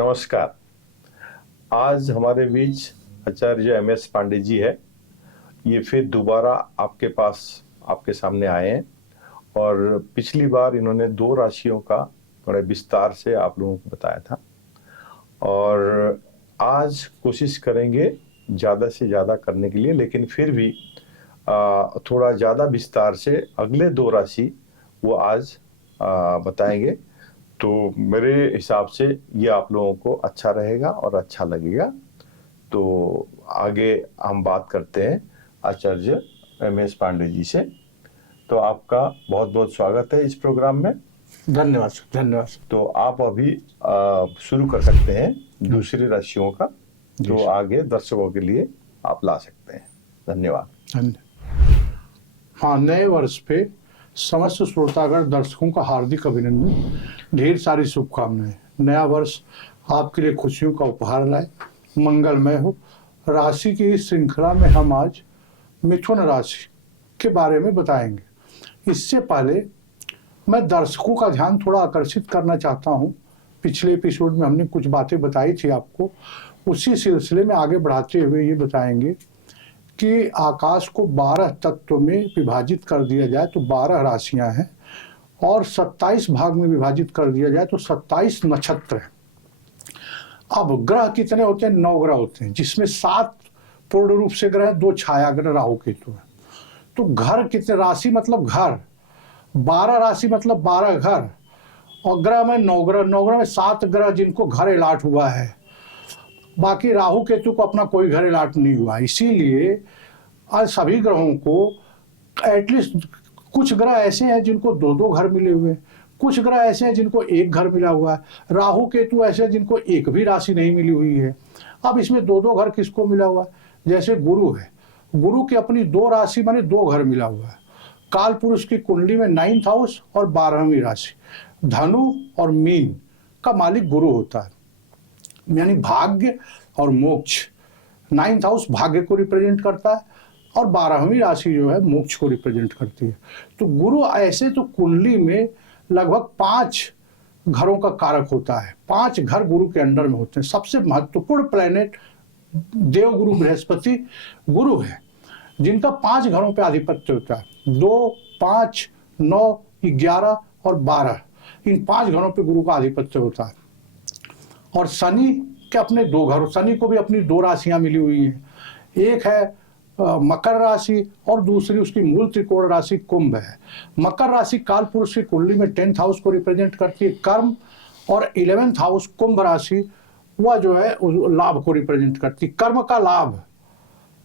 नमस्कार। आज हमारे बीच आचार्य एम.एस. पांडे जी है। ये फिर दोबारा आपके पास आपके सामने आए हैं और पिछली बार इन्होंने 2 राशियों का बड़े विस्तार से आप लोगों को बताया था और आज कोशिश करेंगे ज़्यादा से ज़्यादा करने के लिए, लेकिन फिर भी थोड़ा ज़्यादा विस्तार से अगले 2 राशि वो आज बताएंगे। तो मेरे हिसाब से ये आप लोगों को अच्छा रहेगा और अच्छा लगेगा। तो आगे हम बात करते हैं आचार्य एम.एस. पांडे जी से। तो आपका बहुत बहुत स्वागत है इस प्रोग्राम में। धन्यवाद धन्यवाद। तो आप अभी शुरू कर सकते हैं दूसरी राशियों का, तो आगे दर्शकों के लिए आप ला सकते हैं। धन्यवाद। हाँ, नए वर्ष पे समस्त श्रोतागण दर्शकों का हार्दिक अभिनंदन, ढेर सारी शुभकामनाएं। नया वर्ष आपके लिए खुशियों का उपहार लाए, मंगलमय हो। राशि की इस श्रृंखला में हम आज मिथुन राशि के बारे में बताएंगे। इससे पहले मैं दर्शकों का ध्यान थोड़ा आकर्षित करना चाहता हूँ। पिछले एपिसोड में हमने कुछ बातें बताई थी आपको, उसी सिलसिले में आगे बढ़ाते हुए ये बताएंगे कि आकाश को 12 तत्व में विभाजित कर दिया जाए तो 12 राशियां हैं और 27 भाग में विभाजित कर दिया जाए तो 27 नक्षत्र हैं। अब ग्रह कितने होते हैं? 9 ग्रह होते हैं, जिसमें 7 पूर्ण रूप से ग्रह, 2 छाया ग्रह राहु केतु है। तो घर कितने? राशि मतलब घर, 12 राशि मतलब 12 घर, और ग्रह में 9 ग्रह। 9 ग्रह में 7 ग्रह जिनको घर अलाट हुआ है, बाकी राहु केतु को अपना कोई घर अलाट नहीं हुआ। इसीलिए आज सभी ग्रहों को एटलीस्ट, कुछ ग्रह ऐसे हैं जिनको 2-2 घर मिले हुए हैं, कुछ ग्रह ऐसे हैं जिनको 1 घर मिला हुआ है, राहु केतु ऐसे हैं जिनको 1 भी राशि नहीं मिली हुई है। अब इसमें 2-2 घर किसको मिला हुआ है? जैसे गुरु है, गुरु की अपनी 2 राशि माने 2 घर मिला हुआ है। काल पुरुष की कुंडली में 9th हाउस और 12वीं राशि, धनु और मीन का मालिक गुरु होता है, यानी भाग्य और मोक्ष। 9th हाउस भाग्य को रिप्रेजेंट करता है और 12वीं राशि जो है मोक्ष को रिप्रेजेंट करती है। तो गुरु ऐसे तो कुंडली में लगभग 5 घरों का कारक होता है। 5 घर गुरु के अंडर में होते हैं। सबसे महत्वपूर्ण प्लेनेट देवगुरु बृहस्पति गुरु है, जिनका 5 घरों पे आधिपत्य होता है। 2, 5, 9, 11 और 12, इन 5 घरों पे गुरु का आधिपत्य होता है। और शनि के अपने 2 घरों, शनि को भी अपनी 2 राशियां मिली हुई हैं। एक है मकर राशि और दूसरी उसकी मूल त्रिकोण राशि कुंभ है। मकर राशि काल पुरुष की कुंडली में 10th हाउस को रिप्रेजेंट करती है कर्म, और 11th हाउस कुंभ राशि वह जो है लाभ को रिप्रेजेंट करती है। कर्म का लाभ,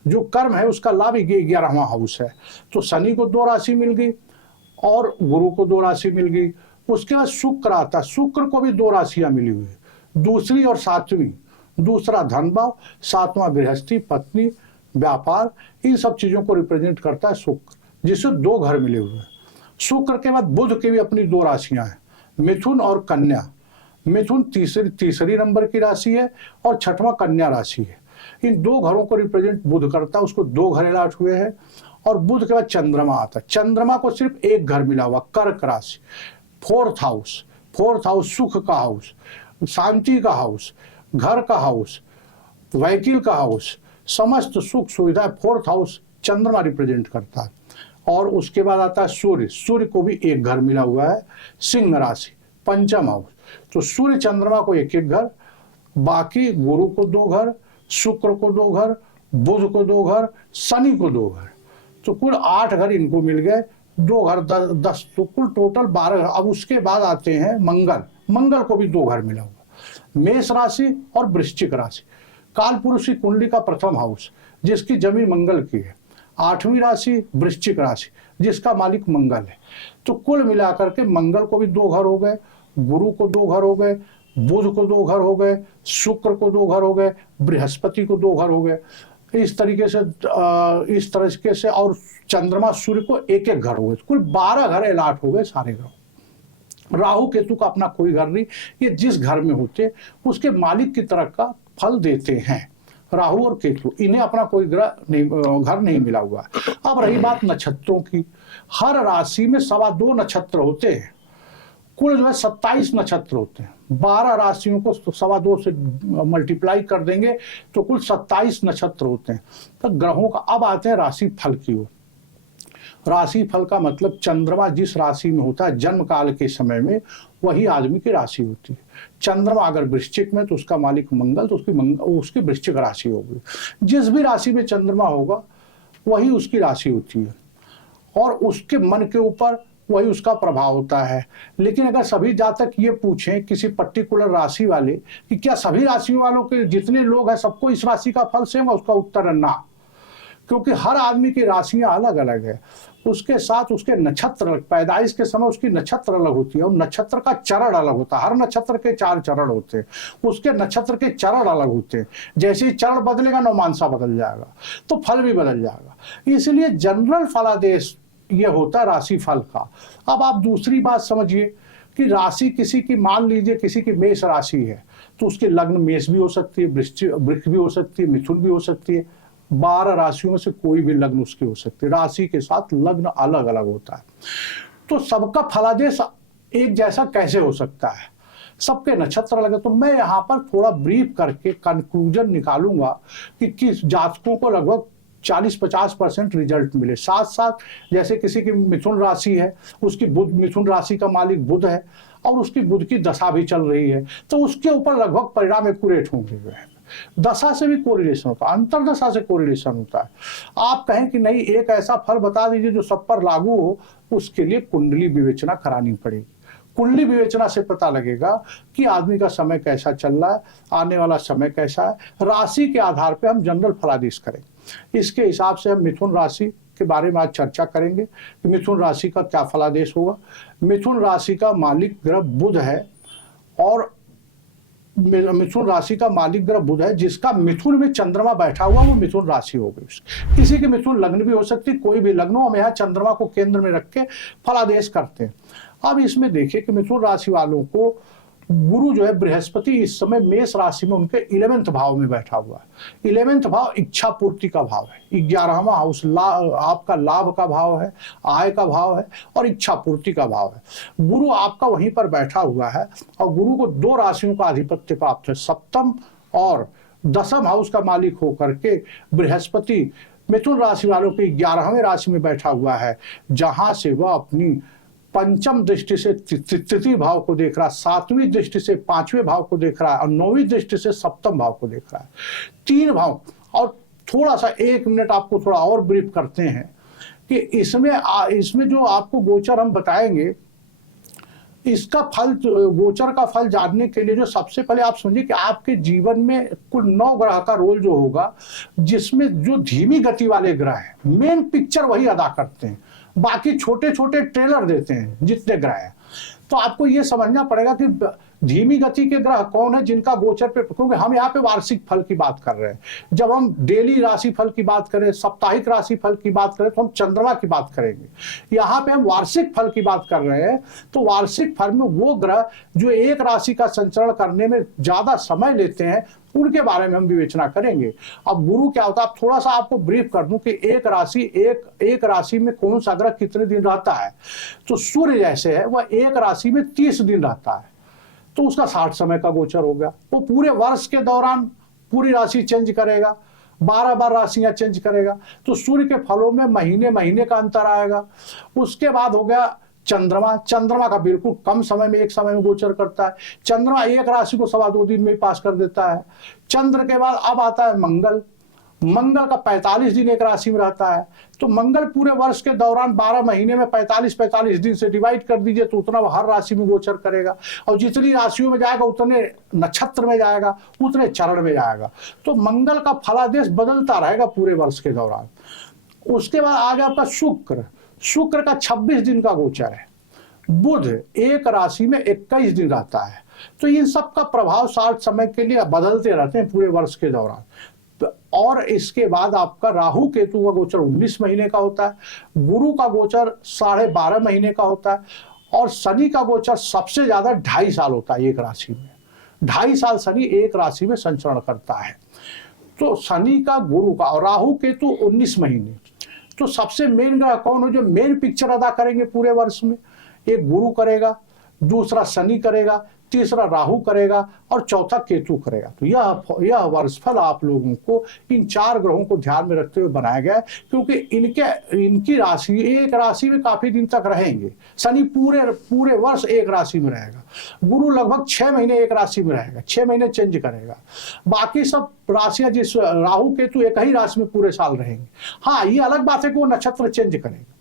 जो कर्म है उसका लाभ 11वां हाउस है। तो शनि को 2 राशि मिल गई और गुरु को 2 राशि मिल गई। उसके बाद शुक्र आता है, शुक्र को भी 2 राशियां मिली हुई है, दूसरी और 7वीं। दूसरा धन भाव, 7वां गृहस्थी, पत्नी, व्यापार, इन सब चीजों को रिप्रेजेंट करता है शुक्र, जिससे 2 घर मिले हुए हैं। शुक्र के बाद बुध की भी अपनी 2 राशियां हैं, मिथुन और कन्या। मिथुन तीसरी नंबर की राशि है और 6वां कन्या राशि है। इन 2 घरों को रिप्रेजेंट बुध करता है, उसको 2 घर अलाट हुए हैं। और बुध के बाद चंद्रमा आता है, चंद्रमा को सिर्फ 1 घर मिला हुआ, कर्क राशि, 4th हाउस। 4th हाउस सुख का हाउस, शांति का हाउस, घर का हाउस, वकील का हाउस, समस्त सुख सुविधा 4th हाउस चंद्रमा रिप्रेजेंट करता है। और उसके बाद आता है सूर्य। सूर्य को भी 1 घर मिला हुआ है, सिंह राशि, 5th हाउस। तो सूर्य चंद्रमा को 1-1 घर, बाकी गुरु को 2 घर, शुक्र को 2 घर, बुध को 2 घर, शनि को 2 घर। तो कुल 8 घर इनको मिल गए, 2 घर 10, तो कुल टोटल 12। अब उसके बाद आते हैं मंगल। मंगल को भी 2 घर मिला हुआ, मेष राशि और वृश्चिक राशि। काल पुरुष की कुंडली का 1st हाउस, जिसकी जमीन मंगल की है। 8वीं राशि वृश्चिक राशि, जिसका मालिक मंगल है। तो कुल मिलाकर के मंगल को भी 2 घर हो गए, गुरु को 2 घर हो गए, बुध को 2 घर हो गए, शुक्र को 2 घर हो गए, बृहस्पति को 2 घर हो गए। इस तरीके से और चंद्रमा सूर्य को 1-1 घर हो गए। कुल 12 घर अलाट हो गए सारे ग्रह। राहु केतु का अपना कोई घर नहीं, ये जिस घर में होते उसके मालिक की तरह का फल देते हैं। राहु और केतु, इन्हें अपना कोई घर नहीं मिला हुआ। अब रही बात नक्षत्रों की, हर राशि में 2.25 नक्षत्र होते हैं। कुल जो है 27 नक्षत्र होते हैं। 12 राशियों को 2.25 से मल्टीप्लाई कर देंगे तो कुल 27 नक्षत्र होते हैं। तो ग्रहों का अब आते हैं राशि फल की ओर। राशि फल का मतलब चंद्रमा जिस राशि में होता है जन्म काल के समय में, वही आदमी की राशि होती है। चंद्रमा अगर वृश्चिक में तो उसका मालिक मंगल, तो उसकी वृश्चिक राशि होगी। जिस भी राशि में चंद्रमा होगा वही उसकी राशि होती है और उसके मन के ऊपर वही उसका प्रभाव होता है। लेकिन अगर सभी जातक ये पूछें किसी पर्टिकुलर राशि वाले कि क्या सभी राशियों वालों के जितने लोग हैं सबको इस राशि का फल सेम है, उसका उत्तर है ना, क्योंकि हर आदमी की राशियां अलग अलग है। उसके साथ उसके नक्षत्र अलग, पैदाइश के समय उसकी नक्षत्र अलग होती है और नक्षत्र का चरण अलग होता है। हर नक्षत्र के 4 चरण होते हैं, उसके नक्षत्र के चरण अलग होते हैं। जैसे ही चरण बदलेगा नवमांसा बदल जाएगा तो फल भी बदल जाएगा। इसलिए जनरल फलादेश ये होता है राशि फल का। अब आप दूसरी बात समझिए कि राशि किसी की, मान लीजिए किसी की मेष राशि है तो उसकी लग्न मेष भी हो सकती है, वृश्चिक भी हो सकती है, मिथुन भी हो सकती है। 12 राशियों में से कोई भी लग्न उसकी हो सकती है। राशि के साथ लग्न अलग अलग होता है। तो सबका फलादेश एक जैसा कैसे हो सकता है, सबके नक्षत्र अलग है। तो मैं यहाँ पर थोड़ा ब्रीफ करके कंक्लूजन निकालूंगा कि किस जातकों को लगभग 40-50% रिजल्ट मिले। साथ साथ जैसे किसी की मिथुन राशि है, उसकी बुध, मिथुन राशि का मालिक बुध है और उसकी बुध की दशा भी चल रही है, तो उसके ऊपर लगभग परिणाम एक्यूरेट होंगे। दशा से भी कोरिलेशन होता है, अंतरदशा से कोरिलेशन होता है। आप कहें कि नहीं एक ऐसा फल बता दीजिए जो सब पर लागू हो, उसके लिए कुंडली विवेचना करानी पड़ेगी। कुंडली विवेचना से पता लगेगा कि आदमी का समय कैसा चल रहा है, आने वाला समय कैसा है। राशि के आधार पर हम जनरल फलादेश करेंगे। इसके हिसाब से हम मिथुन राशि के बारे में आज चर्चा करेंगे कि मिथुन राशि का क्या फलादेश होगा। मिथुन राशि का मालिक ग्रह बुध है और मिथुन राशि का मालिक ग्रह बुध है, जिसका मिथुन में चंद्रमा बैठा हुआ, वो मिथुन राशि हो गई। किसी की मिथुन लग्न भी हो सकती, कोई भी लग्न हो। हम यहाँ चंद्रमा को केंद्र में रख के फलादेश करते हैं। अब इसमें देखिए कि मिथुन राशि वालों को गुरु जो है बृहस्पति इस समय मेष राशि में उनके 11वें भाव में बैठा हुआ है। 11वें भाव इच्छा पूर्ति का भाव है। 11वां हाउस आपका लाभ का भाव है, आय का भाव है और इच्छा पूर्ति का भाव है। गुरु आपका वहीं पर बैठा हुआ है और गुरु को 2 राशियों का आधिपत्य प्राप्त है। सप्तम और 10वें हाउस का मालिक होकर के बृहस्पति मिथुन राशि वालों के 11वें राशि में बैठा हुआ है, जहां से वह अपनी पंचम दृष्टि से तृतीय भाव को देख रहा है, 7वीं दृष्टि से 5वें भाव को देख रहा है और 9वीं दृष्टि से 7वें भाव को देख रहा है। 3 भाव। और थोड़ा सा 1 मिनट आपको थोड़ा और ब्रीफ करते हैं कि इसमें जो आपको गोचर हम बताएंगे, इसका फल, गोचर का फल जानने के लिए जो सबसे पहले आप समझिए कि आपके जीवन में कुल 9 ग्रह का रोल जो होगा, जिसमें जो धीमी गति वाले ग्रह हैं मेन पिक्चर वही अदा करते हैं, बाकी छोटे छोटे ट्रेलर देते हैं जितने ग्रह हैं। तो आपको ये समझना पड़ेगा कि धीमी गति के ग्रह कौन है जिनका गोचर पे, क्योंकि हम यहाँ पे वार्षिक फल की बात कर रहे हैं। जब हम डेली राशि फल की बात करें, साप्ताहिक राशि फल की बात करें, तो हम चंद्रमा की बात करेंगे। यहाँ पे हम वार्षिक फल की बात कर रहे हैं, तो वार्षिक फल में वो ग्रह जो एक राशि का संचरण करने में ज्यादा समय लेते हैं, उनके बारे में हम विवेचना करेंगे। अब गुरु क्या होता है, थोड़ा सा आपको ब्रीफ कर दूं कि एक राशि में कौन सा ग्रह कितने दिन रहता है। तो सूर्य जैसे है वह एक राशि में 30 दिन रहता है, तो उसका 60 समय का गोचर हो गया। वो पूरे वर्ष के दौरान पूरी राशि चेंज करेगा, 12 राशियां चेंज करेगा। तो सूर्य के फलों में महीने महीने का अंतर आएगा। उसके बाद हो गया चंद्रमा का बिल्कुल कम समय में, एक समय में गोचर करता है। चंद्रमा एक राशि को 2.25 दिन में ही पास कर देता है। चंद्र के बाद अब आता है मंगल का 45 दिन एक राशि में रहता है। तो मंगल पूरे वर्ष के दौरान 12 महीने में 45 दिन से डिवाइड कर दीजिए, तो उतना वो हर राशि में गोचर करेगा। और जितनी राशियों में जाएगा उतने नक्षत्र में जाएगा, उतने चरण में जाएगा। तो मंगल का फलादेश बदलता रहेगा पूरे वर्ष के दौरान। उसके बाद आ गया आपका शुक्र का 26 दिन का गोचर है। बुध एक राशि में 21 दिन रहता है। तो इन सब का प्रभाव 60 समय के लिए बदलते रहते हैं पूरे वर्ष के दौरान। और इसके बाद आपका राहु केतु का गोचर 19 महीने का होता है। गुरु का गोचर 12.5 महीने का होता है और शनि का गोचर सबसे ज्यादा 2.5 साल होता है एक राशि में। 2.5 साल शनि एक राशि में संचरण करता है। तो शनि का, गुरु का और राहु केतु 19 महीने। तो सबसे मेन ग्रह कौन हो जो मेन पिक्चर अदा करेंगे पूरे वर्ष में? एक गुरु करेगा, दूसरा शनि करेगा, तीसरा राहु करेगा और चौथा केतु करेगा। तो यह वर्षफल आप लोगों को इन 4 ग्रहों को ध्यान में रखते हुए बनाया गया है, क्योंकि इनकी राशि एक राशि में काफी दिन तक रहेंगे। शनि पूरे वर्ष एक राशि में रहेगा, गुरु लगभग 6 महीने एक राशि में रहेगा, 6 महीने चेंज करेगा। बाकी सब राशियां जिस राहु केतु एक ही राशि में पूरे साल रहेंगे। हाँ, ये अलग बात है कि वो नक्षत्र चेंज करेगा।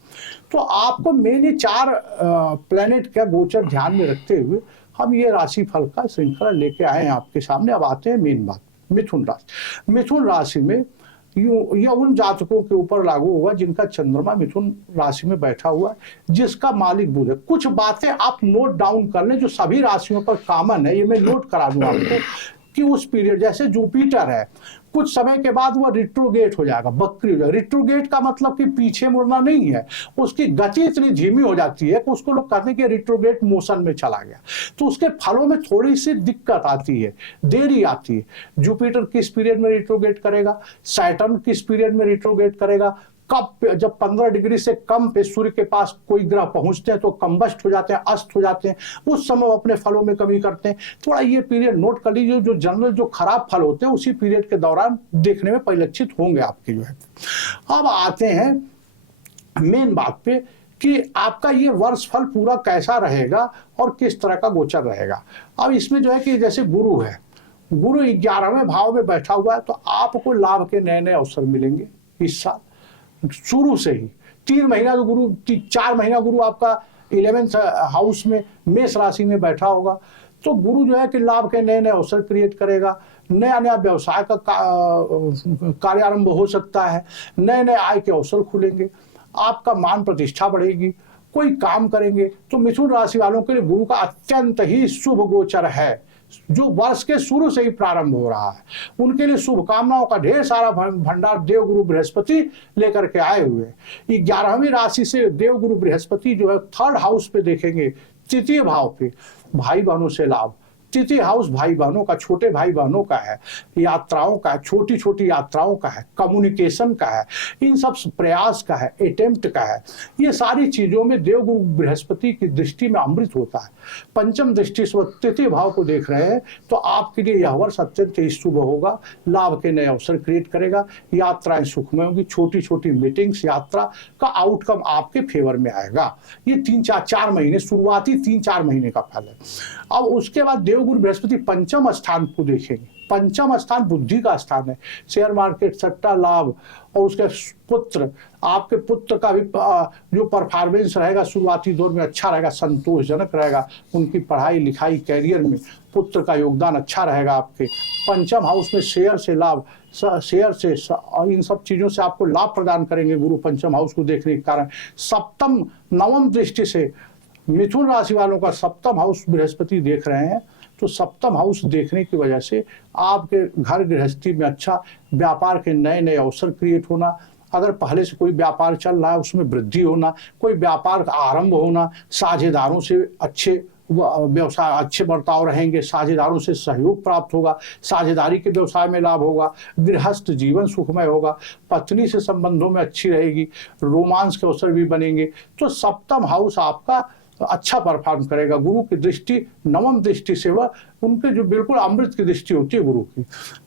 तो आपको मेन ये 4 प्लेनेट का गोचर ध्यान में रखते हुए हम ये राशि फल का श्रृंखला लेके आए हैं आपके सामने। अब आते हैं मेन बात, मिथुन राशि। मिथुन राशि में यह उन जातकों के ऊपर लागू होगा जिनका चंद्रमा मिथुन राशि में बैठा हुआ है, जिसका मालिक बुध है। कुछ बातें आप नोट डाउन कर लें जो सभी राशियों पर कॉमन है, ये मैं नोट करा दूं आपको कि उस पीरियड, जैसे जुपिटर है, कुछ समय के बाद वह रिट्रोगेट हो जाएगा, बक्री हो जाएगा। रिट्रोगेट का मतलब कि पीछे मुड़ना नहीं है, उसकी गति इतनी धीमी हो जाती है कि उसको लोग कहते हैं कि रिट्रोगेट मोशन में चला गया। तो उसके फलों में थोड़ी सी दिक्कत आती है, देरी आती है। जुपिटर किस पीरियड में रिट्रोगेट करेगा, सैटर्न किस पीरियड में रिट्रोगेट करेगा, कब, जब 15 डिग्री से कम पे सूर्य के पास कोई ग्रह पहुंचते हैं तो कम्बस्ट हो जाते हैं, अस्त हो जाते हैं, उस समय अपने फलों में कमी करते हैं। थोड़ा ये पीरियड नोट कर लीजिए। जो जनरल जो खराब फल होते हैं उसी पीरियड के दौरान देखने में परिलक्षित होंगे आपके जो है। अब आते हैं मेन बात पे कि आपका ये वर्ष फल पूरा कैसा रहेगा और किस तरह का गोचर रहेगा। अब इसमें जो है कि जैसे गुरु है, गुरु 11वें भाव में बैठा हुआ है, तो आपको लाभ के नए नए अवसर मिलेंगे इस साल शुरू से ही। 4 महीना गुरु आपका 11th हाउस में मेष राशि में बैठा होगा। तो गुरु जो है कि लाभ के नए नए अवसर क्रिएट करेगा, नया नया व्यवसाय का कार्यारंभ हो सकता है, नए नए आय के अवसर खुलेंगे, आपका मान प्रतिष्ठा बढ़ेगी, कोई काम करेंगे। तो मिथुन राशि वालों के लिए गुरु का अत्यंत ही शुभ गोचर है, जो वर्ष के शुरू से ही प्रारंभ हो रहा है। उनके लिए शुभकामनाओं का ढेर सारा भंडार देवगुरु बृहस्पति लेकर के आए हुए। 11वीं राशि से देवगुरु बृहस्पति जो है 3rd हाउस पे देखेंगे, 3य भाव पे, भाई बहनों से लाभ। 3य हाउस भाई बहनों का, छोटे भाई बहनों का है, यात्राओं का है, छोटी छोटी यात्राओं का है, कम्युनिकेशन का है, इन सब प्रयास का है, अटेम्प्ट का है। ये सारी चीजों में देवगुरु बृहस्पति की दृष्टि में अमृत होता है। पंचम दृष्टि से 3य भाव को देख रहे हैं, तो आपके लिए यह वर्ष अत्यंत शुभ होगा, लाभ के नए अवसर क्रिएट करेगा, यात्राएं सुखमय होंगी, छोटी छोटी मीटिंग्स, यात्रा का आउटकम आपके फेवर में आएगा। ये 3-4 महीने, शुरुआती 3-4 महीने का फल है। अब उसके बाद देवगुरु बृहस्पति पंचम स्थान को देखेंगे। पंचम स्थान बुद्धि का स्थान है, शेयर मार्केट, सट्टा लाभ, और उसके पुत्र, आपके पुत्र का भी जो परफॉर्मेंस रहेगा शुरुआती दौर में अच्छा रहेगा, संतोषजनक रहेगा। उनकी पढ़ाई लिखाई कैरियर में पुत्र का योगदान अच्छा रहेगा आपके। पंचम हाउस में शेयर से लाभ, शेयर से इन सब चीजों से आपको लाभ प्रदान करेंगे गुरु पंचम हाउस को देखने के कारण। सप्तम नवम दृष्टि से मिथुन राशि वालों का 7th हाउस बृहस्पति देख रहे हैं, तो 7th हाउस देखने की वजह से आपके घर गृहस्थी में अच्छा, व्यापार के नए नए अवसर क्रिएट होना, अगर पहले से कोई व्यापार चल रहा है उसमें वृद्धि होना, कोई व्यापार का आरंभ होना, साझेदारों से अच्छे व्यवसाय, अच्छे बर्ताव रहेंगे, साझेदारों से सहयोग प्राप्त होगा, साझेदारी के व्यवसाय में लाभ होगा, गृहस्थ जीवन सुखमय होगा, पत्नी से संबंधों में अच्छी रहेगी, रोमांस के अवसर भी बनेंगे। तो 7th हाउस आपका अच्छा परफॉर्म करेगा। गुरु की दृष्टि, नवम दृष्टि से वह, उनके जो बिल्कुल अमृत की दृष्टि होती है गुरु की।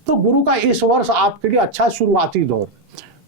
तो गुरु का इस वर्ष आपके लिए अच्छा शुरुआती दौर।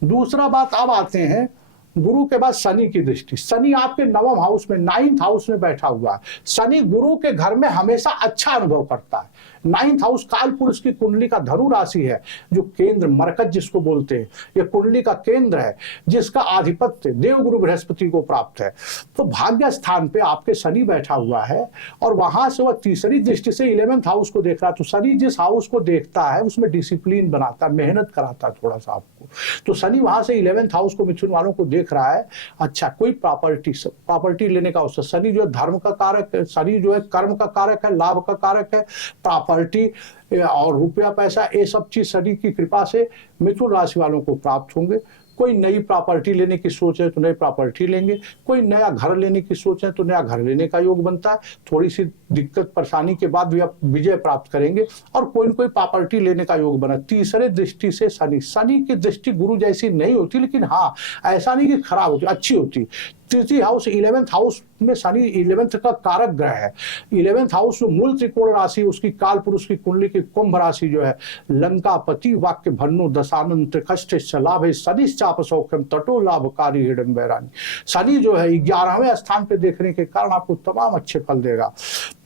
दूसरा बात, अब आते हैं गुरु के बाद शनि की दृष्टि। शनि आपके 9th हाउस में, 9th हाउस में बैठा हुआ है। शनि गुरु के घर में हमेशा अच्छा अनुभव करता है। 9th हाउस काल पुरुष की कुंडली का धनु राशि है, जो केंद्र, मरकज जिसको बोलते हैं, यह कुंडली का केंद्र है, जिसका आधिपत्य देवगुरु बृहस्पति को प्राप्त है। तो भाग्य स्थान पे आपके शनि बैठा हुआ है, और वहां से वह तीसरी दृष्टि से 11th हाउस को देख रहा है। तो शनि जिस हाउस को देखता है उसमें डिसिप्लिन बनाता है, मेहनत कराता है थोड़ा सा आपको। तो शनि वहां से 11th हाउस को मिथुन वालों को देख रहा है। अच्छा, कोई प्रॉपर्टी लेने का अवसर। शनि जो है धर्म का कारक है, शनि जो है कर्म का कारक है, लाभ का कारक है। प्रॉपर्टी और रुपया पैसा, ये सब चीज शनि की कृपा से मिथुन राशि वालों को प्राप्त होंगे। कोई नई प्रॉपर्टी लेने की सोच है तो नई प्रॉपर्टी लेंगे, कोई नया घर लेने की सोच है तो नया घर लेने का योग बनता है। थोड़ी सी दिक्कत परेशानी के बाद भी आप विजय प्राप्त करेंगे और कोई न कोई प्रॉपर्टी लेने का योग बना। तीसरे दृष्टि से शनि की दृष्टि गुरु जैसी नहीं होती, लेकिन हाँ ऐसा नहीं कि खराब होती, अच्छी होती। तृतीय हाउस 11th हाउस में शनि 11th का कारक ग्रह है। 11th हाउस जो मूल त्रिकोण राशि, उसकी काल पुरुष की कुंडली की कुंभ राशि जो है, लंकापति वाक्य भन्नो दशानंत कष्ट लाभ है शनि चाप सौख्यम तटो लाभकारी हिडम बैरानी। शनि जो है 11वें स्थान पे देखने के कारण आपको तमाम अच्छे फल देगा।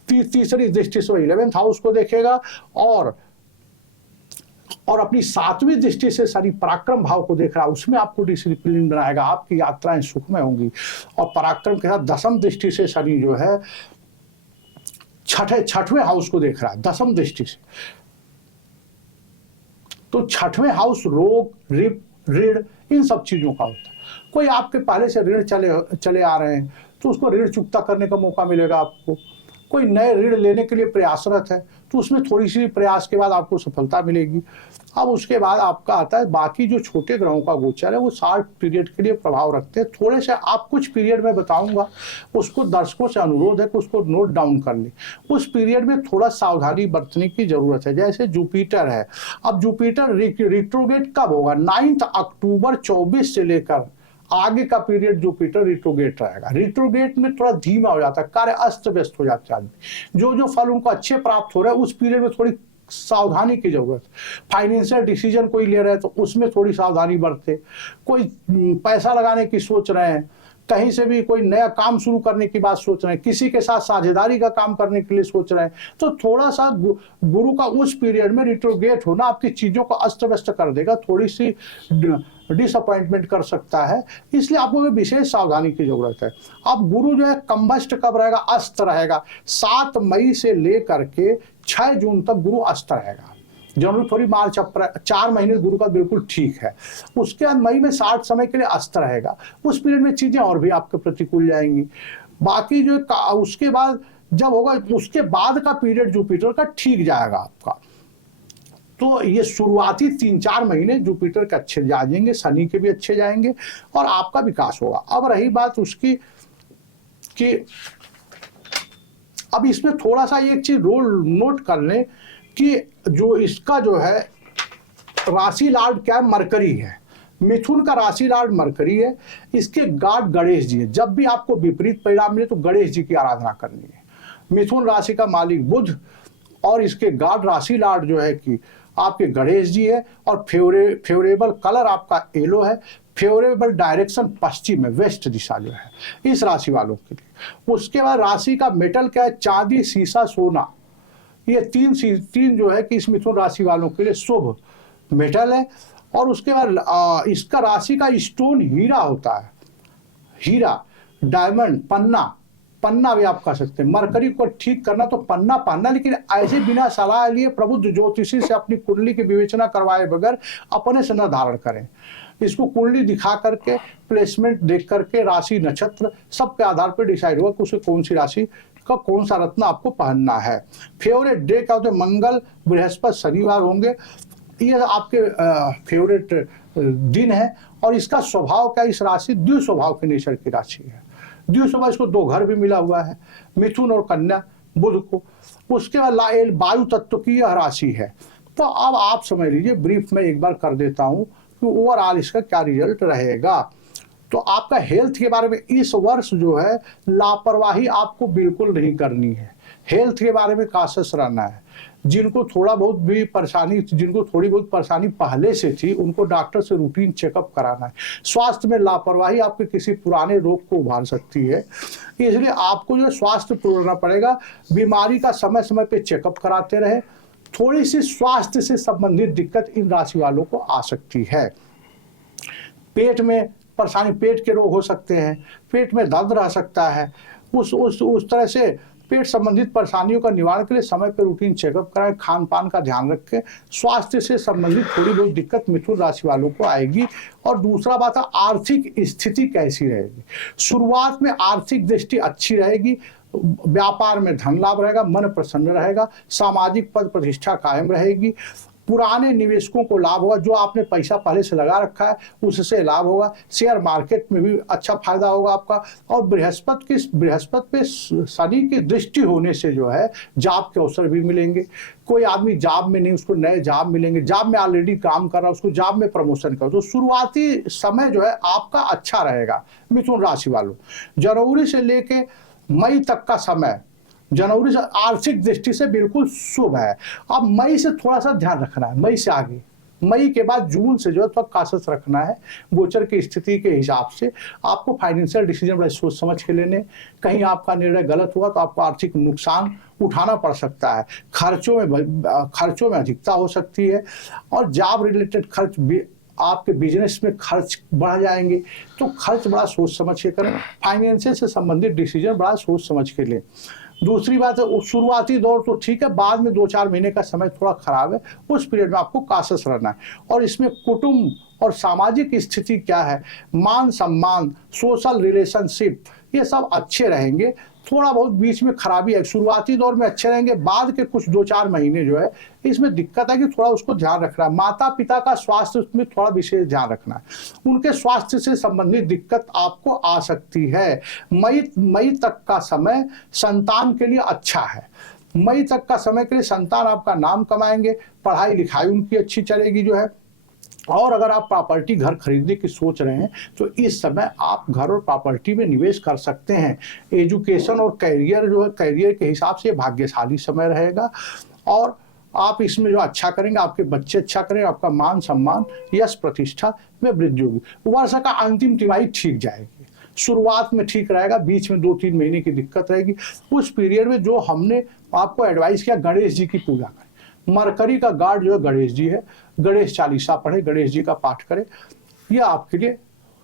तीसरी दृष्टि से 11th हाउस को देखेगा और अपनी 7वीं दृष्टि से शनि पराक्रम भाव को देख रहा है, उसमें आपको डिसिप्लिन बनाएगा, आपकी यात्राएं सुखमय होंगी। और पराक्रम के साथ 10वीं दृष्टि से शनि जो है छठवें हाउस को देख रहा है 10वीं दृष्टि से। तो 6वें हाउस रोग ऋण इन सब चीजों का होता है। कोई आपके पहले से ऋण चले आ रहे हैं तो उसको ऋण चुकता करने का मौका मिलेगा आपको। कोई नए ऋण लेने के लिए प्रयासरत है तो उसमें थोड़ी सी प्रयास के बाद आपको सफलता मिलेगी। अब उसके बाद आपका आता है बाकी जो छोटे ग्रहों का गोचर है, वो 60 पीरियड के लिए प्रभाव रखते हैं। थोड़े से आप कुछ पीरियड में बताऊंगा, उसको दर्शकों से अनुरोध है कि उसको नोट डाउन कर ले। उस पीरियड में थोड़ा सावधानी बरतने की जरूरत है। जैसे जुपिटर है, अब जुपिटर रिट्रोगेट कब होगा? 9 अक्टूबर 24 से लेकर आगे का पीरियड जुपिटर रिट्रोगेट रहेगा। रिट्रोगेट में थोड़ा धीमा हो जाता है, कार्य अस्त व्यस्त हो जाता है आदमी। जो फल उनको अच्छे प्राप्त हो रहे हैं उस पीरियड में थोड़ी सावधानी की जरूरत। फाइनेंशियल डिसीजन कोई ले रहे हैं तो उसमें थोड़ी सावधानी बरते। कोई पैसा लगाने की सोच रहे हैं, कहीं से भी कोई नया काम शुरू करने की बात सोच रहे हैं, किसी के साथ साझेदारी का काम करने के लिए सोच रहे हैं, तो थोड़ा सा गुरु का उस पीरियड में रिट्रोगेट होना आपकी चीजों को अस्त व्यस्त कर देगा, थोड़ी सी डिसअपॉइंटमेंट कर सकता है। इसलिए आपको विशेष सावधानी की जरूरत है। अब गुरु जो है कंबस्ट कब रहेगा? अस्त रहेगा 7 मई से लेकर के 6 जून तक गुरु अस्त रहेगा। जनवरी थोड़ी मार्च अप्रैल 4 महीने गुरु का बिल्कुल ठीक है। उसके बाद मई में 60 समय के लिए अस्त रहेगा। उस पीरियड में चीजें और भी आपके प्रतिकूल जाएंगी। बाकी जो उसके बाद जब होगा, उसके बाद का पीरियड जुपिटर का ठीक जाएगा आपका। तो ये शुरुआती 3-4 महीने जुपिटर के अच्छे जाएंगे, शनि के भी अच्छे जाएंगे और आपका विकास होगा। अब रही बात उसकी कि अब इसमें थोड़ा सा एक चीज रोल नोट कर लें कि जो इसका जो है राशि लॉर्ड क्या है? मरकरी है। मिथुन का राशि लॉर्ड मरकरी है। इसके गार्ड गणेश जी है। जब भी आपको विपरीत परिणाम मिले तो गणेश जी की आराधना करनी है। मिथुन राशि का मालिक बुध और इसके गार्ड राशि लॉर्ड जो है कि आपके गणेश जी है। और फेवरेबल कलर आपका येलो है। फेवरेबल डायरेक्शन पश्चिम है, वेस्ट दिशा जो है इस राशि वालों के लिए। उसके बाद राशि का मेटल क्या है? चांदी, सीसा, सोना। ये तीन जो है कि इस मिथुन राशि वालों के लिए शुभ मेटल है। और उसके बाद इसका राशि का स्टोन हीरा होता है। हीरा, डायमंड, पन्ना भी आप कह सकते हैं। मरकरी को ठीक करना तो पन्ना पहनना, लेकिन ऐसे बिना सलाह लिए प्रबुद्ध ज्योतिषी से अपनी कुंडली की विवेचना करवाए बगैर अपने से न धारण करें। इसको कुंडली दिखा करके, प्लेसमेंट देख करके, राशि नक्षत्र सब के आधार पर डिसाइड होगा कि उसे कौन सी राशि का कौन सा रत्न आपको पहनना है। फेवरेट डे क्या होते हैं? मंगल, बृहस्पति, शनिवार होंगे। ये आपके फेवरेट दिन है। और इसका स्वभाव क्या? इस राशि द्वि स्वभाव के नेचर की राशि है। द्वि स्वभाव, इसको 2 घर भी मिला हुआ है, मिथुन और कन्या बुध को। उसके बाद वायु तत्व की यह राशि है। तो अब आप समझ लीजिए, ब्रीफ में एक बार कर देता हूं कि ओवरऑल इसका क्या रिजल्ट रहेगा। तो आपका हेल्थ के बारे में इस वर्ष जो है लापरवाही आपको बिल्कुल नहीं करनी है। हेल्थ के बारे में काशस रहना है। जिनको थोड़ी बहुत परेशानी पहले से थी, उनको डॉक्टर से रूटीन चेकअप कराना है। स्वास्थ्य में लापरवाही आपके किसी पुराने रोग को उभार सकती है, इसलिए आपको जो स्वास्थ्य तोड़ना पड़ेगा। बीमारी का समय समय पे चेकअप कराते रहे। थोड़ी सी स्वास्थ्य से संबंधित दिक्कत इन राशि वालों को आ सकती है। पेट में परेशानी, पेट के रोग हो सकते हैं, पेट में दर्द रह सकता है। उस तरह से पेट संबंधित परेशानियों का निवारण के लिए समय पर रूटीन चेकअप कराएं, खान पान का ध्यान रखें। स्वास्थ्य से संबंधित थोड़ी बहुत दिक्कत मिथुन राशि वालों को आएगी। और दूसरा बात है, आर्थिक स्थिति कैसी रहेगी। शुरुआत में आर्थिक दृष्टि अच्छी रहेगी, व्यापार में धन लाभ रहेगा, मन प्रसन्न रहेगा, सामाजिक पद प्रतिष्ठा कायम रहेगी, पुराने निवेशकों को लाभ होगा, जो आपने पैसा पहले से लगा रखा है उससे लाभ होगा, शेयर मार्केट में भी अच्छा फायदा होगा आपका। और बृहस्पति पे शनि की दृष्टि होने से जो है जॉब के अवसर भी मिलेंगे। कोई आदमी जॉब में नहीं, उसको नए जॉब मिलेंगे, जॉब में ऑलरेडी काम कर रहा है उसको जॉब में प्रमोशन करो। तो शुरुआती समय जो है आपका अच्छा रहेगा मिथुन राशि वालों। जनवरी से लेके मई तक का समय, जनवरी से आर्थिक दृष्टि से बिल्कुल शुभ है। अब मई से थोड़ा सा ध्यान रखना है, मई से आगे, मई के बाद जून से जो है थोड़ा कासस रखना है। गोचर की स्थिति के हिसाब से आपको फाइनेंशियल डिसीजन बड़े सोच समझ के लेने, कहीं आपका निर्णय गलत हुआ तो आपको आर्थिक नुकसान उठाना पड़ सकता है, खर्चों में अधिकता हो सकती है, और जॉब रिलेटेड खर्च भी, आपके बिजनेस में खर्च बढ़ जाएंगे। तो खर्च बड़ा सोच समझ के करें, फाइनेंशियल से संबंधित डिसीजन बड़ा सोच समझ के लें। दूसरी बात है, शुरुआती दौर तो ठीक है, बाद में 2-4 महीने का समय थोड़ा खराब है, उस पीरियड में आपको कासस रहना है। और इसमें कुटुंब और सामाजिक स्थिति क्या है, मान सम्मान, सोशल रिलेशनशिप, ये सब अच्छे रहेंगे। थोड़ा बहुत बीच में खराबी है, शुरुआती दौर में अच्छे रहेंगे, बाद के कुछ 2-4 महीने जो है इसमें दिक्कत है कि थोड़ा उसको ध्यान रखना है। माता पिता का स्वास्थ्य में थोड़ा विशेष ध्यान रखना है, उनके स्वास्थ्य से संबंधित दिक्कत आपको आ सकती है। मई तक का समय संतान के लिए अच्छा है, मई तक का समय के लिए संतान आपका नाम कमाएंगे, पढ़ाई लिखाई उनकी अच्छी चलेगी जो है। और अगर आप प्रॉपर्टी घर खरीदने की सोच रहे हैं तो इस समय आप घर और प्रॉपर्टी में निवेश कर सकते हैं। एजुकेशन और कैरियर जो है, कैरियर के हिसाब से भाग्यशाली समय रहेगा, और आप इसमें जो अच्छा करेंगे, आपके बच्चे अच्छा करेंगे, आपका मान सम्मान, यश प्रतिष्ठा में वृद्धि होगी। वर्ष का अंतिम तिमाही ठीक जाएगी, शुरुआत में ठीक रहेगा, बीच में 2-3 महीने की दिक्कत रहेगी। उस पीरियड में जो हमने आपको एडवाइस किया, गणेश जी की पूजा करें, मरकरी का गार्ड जो है गणेश जी है, गणेश चालीसा पढ़े, गणेश जी का पाठ करें, यह आपके लिए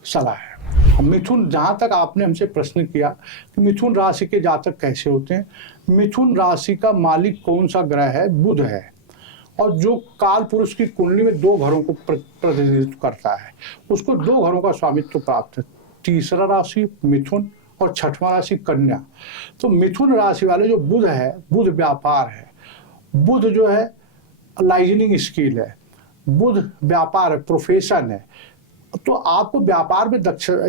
सलाह है। मिथुन, जहाँ तक आपने हमसे प्रश्न किया कि मिथुन राशि के जातक कैसे होते हैं, मिथुन राशि का मालिक कौन सा ग्रह है, बुध है, और जो काल पुरुष की कुंडली में 2 घरों को प्रतिनिधित्व करता है, उसको 2 घरों का स्वामित्व प्राप्त है। तीसरा राशि मिथुन और 6वां राशि कन्या। तो मिथुन राशि वाले जो बुध है, बुध व्यापार है, बुध जो है लाइजनिंग स्किल है, बुध व्यापार है, प्रोफेशन है। तो आपको व्यापार में दक्ष होते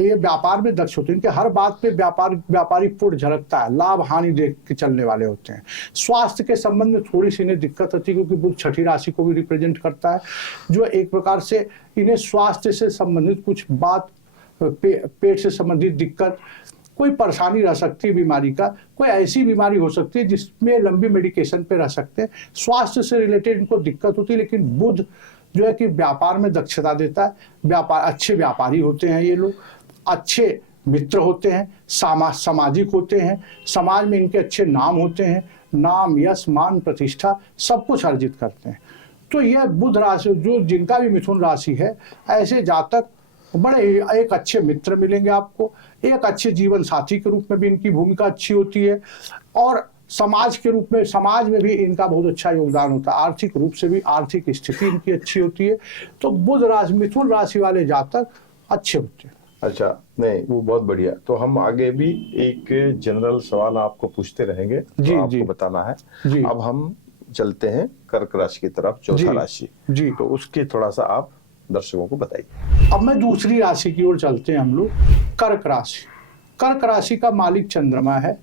हैं, इनके हर बात पे व्यापारिक पूर्ण झलकता है, लाभ हानि देख के चलने वाले होते हैं। स्वास्थ्य के संबंध में थोड़ी सी इन्हें दिक्कत होती है, क्योंकि बुध 6ठी राशि को भी रिप्रेजेंट करता है, जो एक प्रकार से इन्हें स्वास्थ्य से संबंधित कुछ बात, पेट से संबंधित दिक्कत, कोई परेशानी रह सकती है बीमारी का, कोई ऐसी बीमारी हो सकती है जिसमें लंबी मेडिकेशन पे रह सकते हैं, स्वास्थ्य से रिलेटेड इनको दिक्कत होती है। लेकिन बुध जो है कि व्यापार में दक्षता देता है, अच्छे व्यापारी होते हैं ये लोग, अच्छे मित्र होते हैं, सामाजिक होते हैं, समाज में इनके अच्छे नाम होते हैं, नाम, यश, मान, प्रतिष्ठा सब कुछ अर्जित करते हैं। तो यह बुध राशि, जो जिनका भी मिथुन राशि है, ऐसे जातक बड़े एक अच्छे मित्र मिलेंगे आपको, एक अच्छे जीवन साथी के रूप में भी इनकी भूमिका अच्छी होती है, और समाज के रूप में, समाज में भी इनका बहुत अच्छा योगदान होता है, आर्थिक रूप से भी आर्थिक स्थिति इनकी अच्छी होती है। तो बुध राशि, मिथुन राशि वाले जातक अच्छे होते हैं। अच्छा, नहीं वो बहुत बढ़िया। तो हम आगे भी एक जनरल सवाल आपको पूछते रहेंगे, जी, तो आपको जी बताना है जी। अब हम चलते हैं कर्क राशि की तरफ, चौथा राशि जी। तो उसकी थोड़ा सा आप दर्शकों को बताइए। अब मैं दूसरी राशि की ओर चलते हैं हम लोग, कर्क राशि। कर्क राशि का मालिक चंद्रमा है,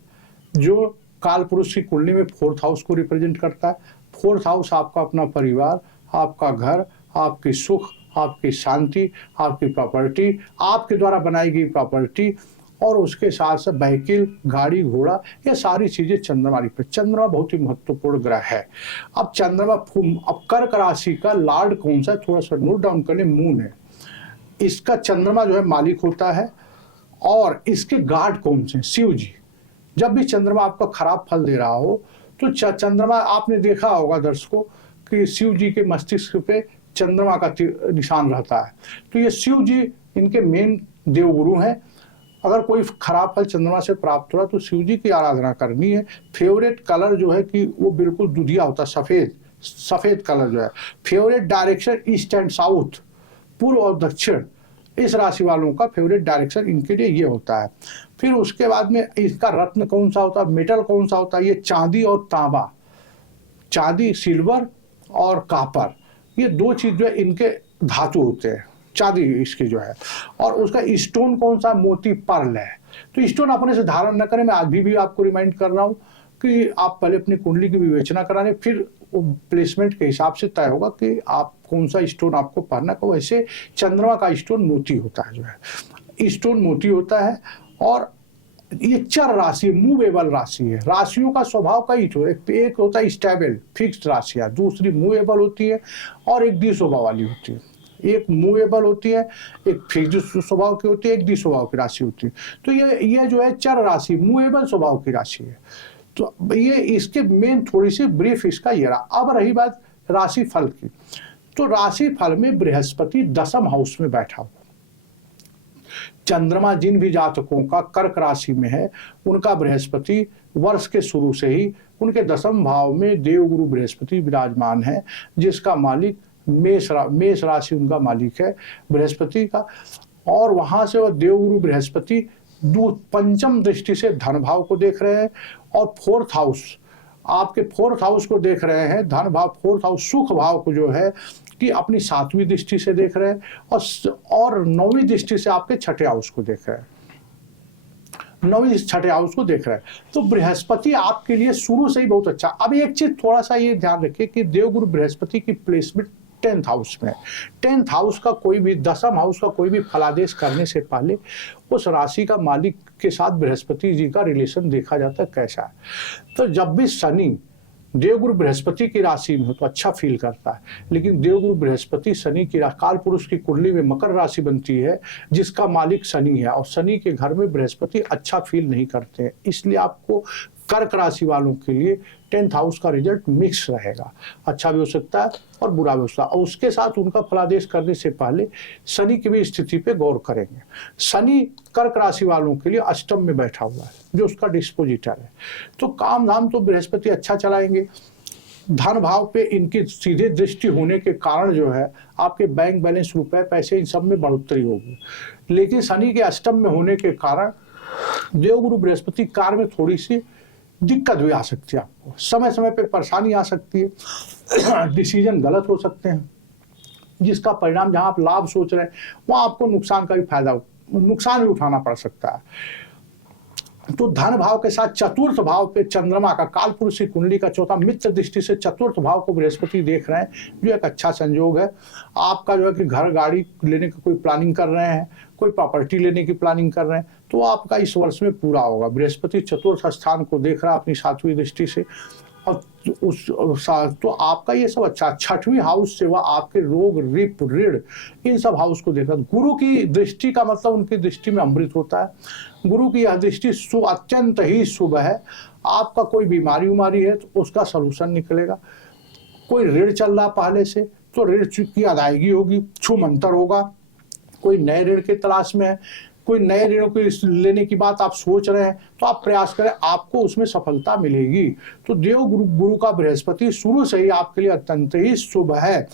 जो काल पुरुष की कुंडली में 4th हाउस को रिप्रेजेंट करता है। 4th हाउस आपका अपना परिवार, आपका घर, आपकी सुख, आपकी शांति, आपकी प्रॉपर्टी, आपके द्वारा बनाई गई प्रॉपर्टी, और उसके साथ साथ व्हीकल, गाड़ी घोड़ा, ये सारी चीजें चंद्रमा पर। चंद्रमा बहुत ही महत्वपूर्ण ग्रह है। अब कर्क राशि का लॉर्ड कौन सा है, थोड़ा सा नोट डाउन कर ले, मून है। इसका चंद्रमा जो है मालिक होता है, और इसके गार्ड कौन से, शिव जी। जब भी चंद्रमा आपका खराब फल दे रहा हो तो चंद्रमा, आपने देखा होगा दर्शकों कि शिव जी के मस्तिष्क पे चंद्रमा का निशान रहता है। तो ये शिव जी इनके मेन देवगुरु हैं। अगर कोई खराब फल चंद्रमा से प्राप्त हो रहा तो शिव जी की आराधना करनी है। फेवरेट कलर जो है कि वो बिल्कुल दुधिया होता है, सफेद कलर जो है। Favourite direction east and south, पूर्व और दक्षिण, इस राशि वालों का फेवरेट डायरेक्शन इनके लिए ये होता है। फिर उसके बाद में इसका रत्न कौन सा होता है, मेटल कौन सा होता है, ये चांदी और तांबा, चांदी सिल्वर और कापर, ये दो चीज जो है इनके धातु होते हैं, चांदी इसकी जो है। और उसका स्टोन कौन सा, मोती पर्ल है। तो स्टोन अपने से धारण न करें, मैं आज भी आपको रिमाइंड कर रहा हूँ कि आप पहले अपनी कुंडली की विवेचना कराने, फिर प्लेसमेंट के हिसाब से तय होगा कि आप कौन सा स्टोन आपको पहनना है। वैसे चंद्रमा का स्टोन मोती होता है, जो है स्टोन मोती होता है। और ये चर राशि, मूवेबल राशि है। राशियों का स्वभाव कई तो, एक होता है स्टेबल फिक्स्ड राशियां, दूसरी मूवेबल होती है और एक द्वि स्वभाव वाली होती है। एक मूवेबल होती है, एक फिक्स्ड स्वभाव की होती है, एक द्वि स्वभाव की राशि होती है। तो ये जो है चर राशि, मूवेबल स्वभाव की राशि है। तो ये इसके मेन थोड़ी सी ब्रीफ इसका ये रहा। अब रही बात राशि फल की, तो राशि फल में बृहस्पति दशम हाउस में बैठा हुआ। चंद्रमा जिन भी जातकों का कर्क राशि में है, उनका बृहस्पति वर्ष के शुरू से ही उनके दशम भाव में देवगुरु बृहस्पति विराजमान है, जिसका मालिक मेष राशि उनका मालिक है बृहस्पति का। और वहां से वह देवगुरु बृहस्पति पंचम दृष्टि से धन भाव को देख रहे हैं और फोर्थ हाउस, आपके फोर्थ हाउस को देख रहे हैं, धन भाव, फोर्थ हाउस सुख भाव को जो है कि अपनी 7वीं दृष्टि से देख रहे हैं और 9वीं दृष्टि से आपके छठे हाउस को देख रहे हैं, 9वीं छठे हाउस को देख रहे हैं। तो बृहस्पति आपके लिए शुरू से ही बहुत अच्छा। अब एक चीज थोड़ा सा ये ध्यान रखिए कि देवगुरु बृहस्पति की प्लेसमेंट 10th हाउस में। 10th हाउस का कोई भी, दशम हाउस का कोई भी फलादेश करने से पहले उस राशि का मालिक के साथ बृहस्पति जी का रिलेशन देखा जाता है कैसा है। तो जब भी शनि देवगुरु बृहस्पति की राशि में हो तो अच्छा फील करता है, लेकिन देवगुरु बृहस्पति शनि की काल पुरुष की कुंडली में मकर राशि बनती है जिसका मालिक शनि है, और शनि के घर में बृहस्पति अच्छा फील नहीं करते हैं। इसलिए आपको कर्क राशि वालों के लिए 10th हाउस का रिजल्ट मिक्स रहेगा, अच्छा भी हो सकता है और बुरा भी हो सकता है। और उसके साथ उनका फलादेश करने से पहले शनि की भी स्थिति पे गौर करेंगे। शनि कर्क राशि वालों के लिए अष्टम में बैठा हुआ है, जो उसका डिस्पोजिटर है। तो काम धाम तो बृहस्पति अच्छा चलाएंगे। धन भाव पे इनकी सीधे दृष्टि होने के कारण जो है आपके बैंक बैलेंस, रुपए पैसे, इन सब में बढ़ोतरी होगी। लेकिन शनि के अष्टम में होने के कारण देवगुरु बृहस्पति कार्य में थोड़ी सी दिक्कत भी आ सकती है, आपको समय समय पे परेशानी आ सकती है, डिसीजन गलत हो सकते हैं, जिसका परिणाम जहां आप लाभ सोच रहे हैं वहां आपको नुकसान का भी नुकसान भी उठाना पड़ सकता है। तो धन भाव के साथ चतुर्थ भाव पे चंद्रमा का, काल पुरुष की कुंडली का चौथा मित्र दृष्टि से चतुर्थ भाव को बृहस्पति देख रहे हैं, जो एक अच्छा संयोग है। आपका जो है कि घर गाड़ी लेने की कोई प्लानिंग कर रहे हैं, कोई प्रॉपर्टी लेने की प्लानिंग कर रहे हैं, तो आपका इस वर्ष में पूरा होगा। बृहस्पति चतुर्थ स्थान को देख रहा है अपनी 7वीं दृष्टि से, और तो आपका ये सब अच्छा। 6वीं हाउस से वह आपके रोग, रिप, ऋण, इन सब हाउस को देख रहा है। गुरु की दृष्टि का मतलब उनकी दृष्टि में अमृत होता है। गुरु की यह दृष्टि अत्यंत ही शुभ है। आपका कोई बीमारी उमारी है तो उसका सलूशन निकलेगा। कोई ऋण चल रहा पहले से तो ऋण की अदायगी होगी, छूमंतर होगा। कोई नए ऋण की तलाश में है, कोई नए ऋणों को लेने की बात आप सोच रहे हैं, तो आप प्रयास करें, आपको उसमें सफलता मिलेगी। तो देव गुरु का बृहस्पति शुरू से ही आपके लिए अत्यंत ही शुभ है।